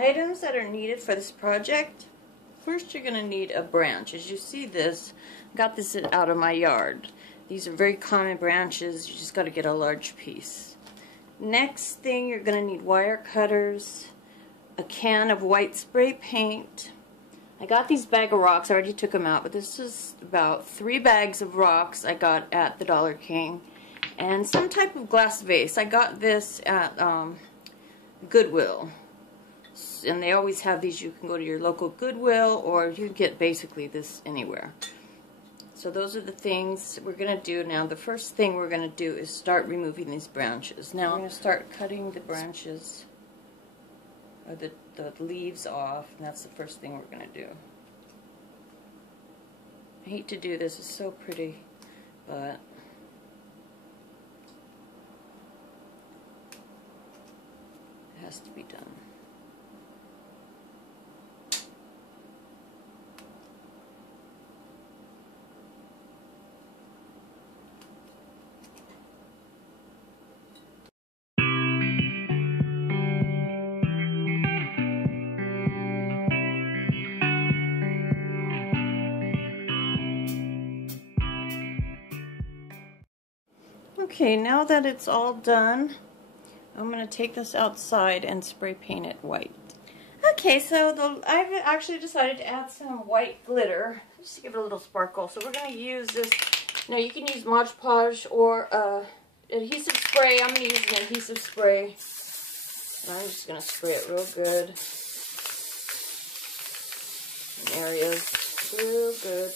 items that are needed for this project. First, you're going to need a branch. As you see this, I got this out of my yard. These are very common branches. You just got to get a large piece. Next thing, you're going to need wire cutters, a can of white spray paint. I got these bag of rocks. I already took them out, but this is about 3 bags of rocks I got at the Dollar King. And some type of glass vase. I got this at Goodwill. And they always have these. You can go to your local Goodwill, or you can get basically this anywhere. So those are the things we're going to do now. The first thing we're going to do is start removing these branches. Now I'm going to start cutting the branches, or the leaves off, and that's the first thing we're going to do. I hate to do this. It's so pretty, but it has to be done. Okay, now that it's all done, I'm going to take this outside and spray paint it white. Okay, so I've actually decided to add some white glitter just to give it a little sparkle. So we're going to use this. You can use Mod Podge or adhesive spray. I'm going to use an adhesive spray. And I'm just going to spray it real good in areas, real good,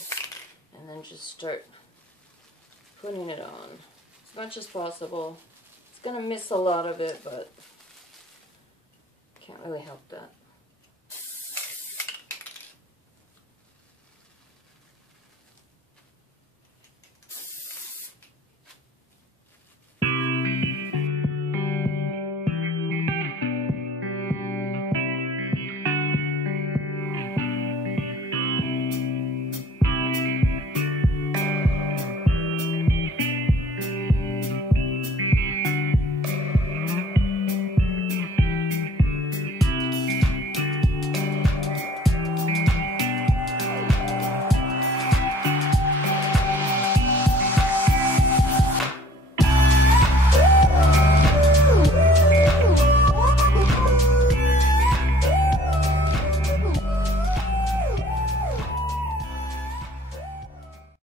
and then just start putting it on as much as possible. It's going to miss a lot of it, but can't really help that.